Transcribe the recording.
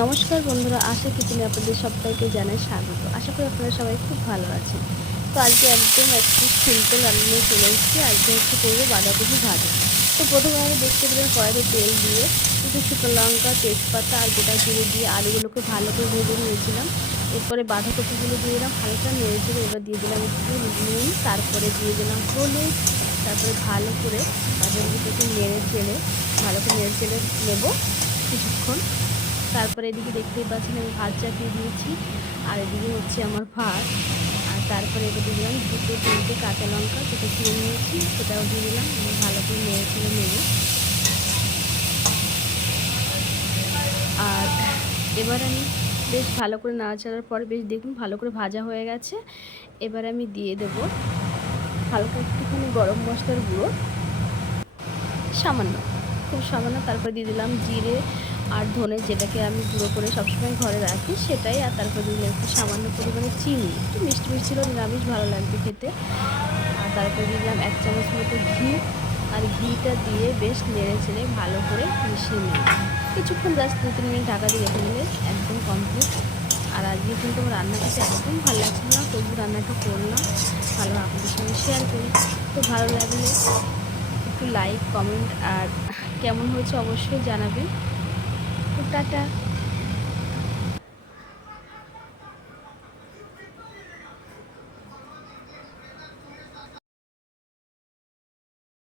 নমস্কার বন্ধুরা, আশা কিচেনে আপনাদের সবাইকে জানাই স্বাগত। আশা করি আপনারা সবাই খুব ভালো আছেন। তো আজকে একদম একটু সিম্পল রান্না নিয়ে চলে এসেছি। আজকে হচ্ছে করবো বাঁধাকপি ভাজা। তো প্রথমে আমি দেখতে পেলাম কড়াইতে তেল দিয়ে একটু শুকনো লঙ্কা, তেজপাতা আর গোটা জিরে দিয়ে আলুগুলোকে ভালো করে ভেজে নিয়েছিলাম। এরপরে বাঁধাকপিগুলো দিয়ে দিলাম, হালকা নেড়েচেড়ে এবার দিয়ে দিলাম একটু নুন, তারপরে দিয়ে দিলাম হলুদ, তারপরে ভালো করে বাঁধাকপিটাকে নেড়ে চেড়ে নেবো কিছুক্ষণ। তারপরে এদিকে দেখতেই পাচ্ছেন আমি ভাত চাপিয়ে দিয়েছি, আর এদিকে হচ্ছে আমার ভাত। আর তারপরে এবার দিয়ে দিলাম 2-3টে কাঁচা লঙ্কা, সেটা চিড়ে নিয়েছি, সেটাও দিয়ে দিলাম। আমি ভালো করে নেড়ে চেড়ে নেব। আর এবার আমি বেশ ভালো করে নাড়াচাড়ার পরে বেশ দেখুন ভালো করে ভাজা হয়ে গেছে। এবার আমি দিয়ে দেব হালকা একটুখানি গরম মশলার গুঁড়ো, সামান্য, খুব সামান্য। তারপরে দিয়ে দিলাম জিরে আর ধনে, যেটাকে আমি গুঁড়ো করে সবসময় ঘরে রাখি সেটাই। আর তারপরে দিলাম একটু সামান্য পরিমাণে চিনি, একটু মিষ্টি মিষ্টি ছিল, নিরামিষ ভালো লাগবে খেতে। আর তারপরে দিলাম 1 চামচ মতো ঘি। আর ঘিটা দিয়ে বেশ নেড়ে চেড়ে ভালো করে মিশিয়ে নেব কিছুক্ষণ, জাস্ট 2-3 মিনিট ঢাকা দিয়ে রেখে দিলে একদম কমপ্লিট। আর আজকে কিন্তু আমার রান্না করতে একদম ভালো লাগছিল না, তবু রান্নাটা করলাম, ভালো আপনাদের সঙ্গে শেয়ার করি। তো ভালো লাগলে একটু লাইক, কমেন্ট আর কেমন হয়েছে অবশ্যই জানাবেন। তো টাটা।